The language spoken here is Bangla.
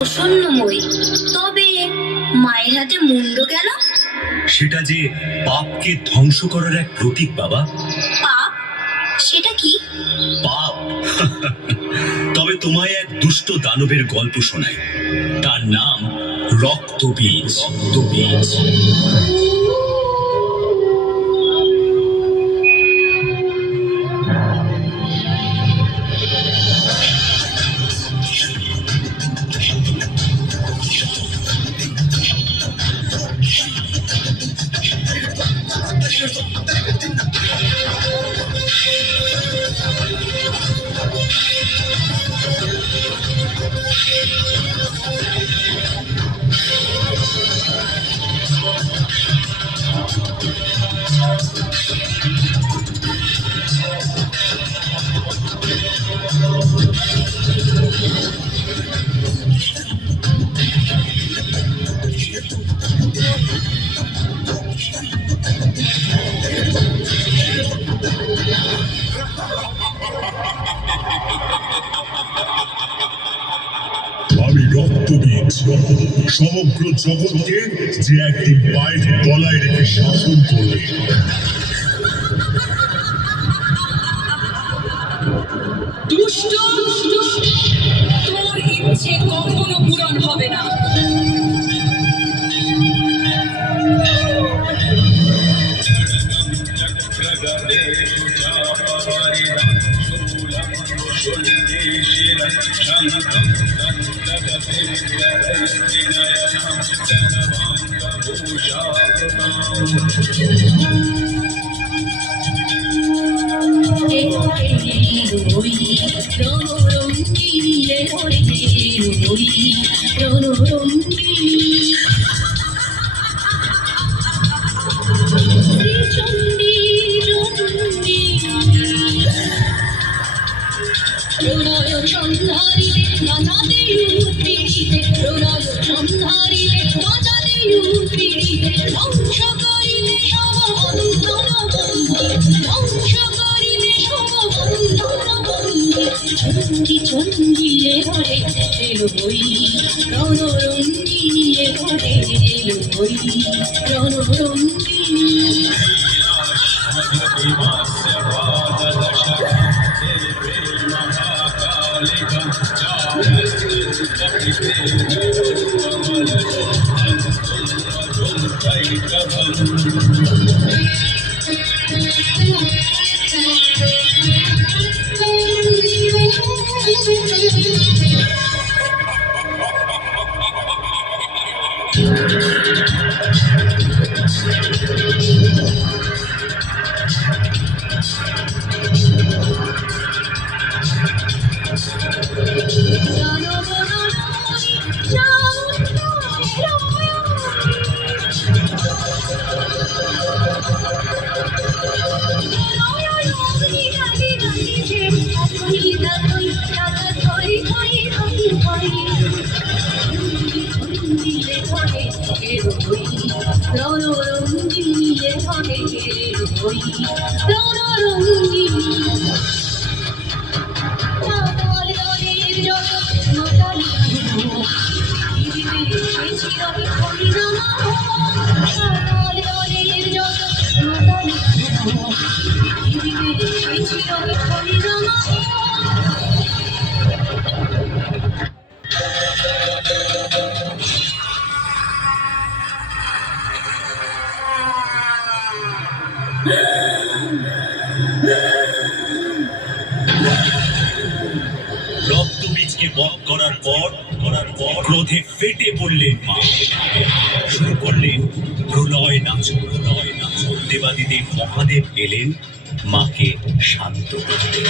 প্রসন্নময়ী, তবে মায়ের হাতে মুন্ড কেন? সেটা যে পাপকে ধ্বংস করার এক প্রতীক বাবা। পাপ? সেটা কি? পাপ তবে তোমায় এক দুষ্ট দানবের গল্প শোনাই। তার নাম রক্তবীজ। রক্তবীজ আমি রক্তবীজ, সমগ্র জগৎকে যে একদিন পায়ের তলায় রেখে শাসন করবে। দুষ্ট, তোর ইচ্ছে কখনো পূরণ হবে না। চন্ডিয়ে ঘরে এলো বই রণরঙ্গিয়ে ঘরে এলো বই রণরঙ্গিনী। রক্তবীজকে বধ করার পর ক্রোধে ফেটে পড়লেন মা। শুরু করলেন প্রলয় নাচন। দেবাদিদেব মহাদেব এলেন মাকে শান্ত করতে।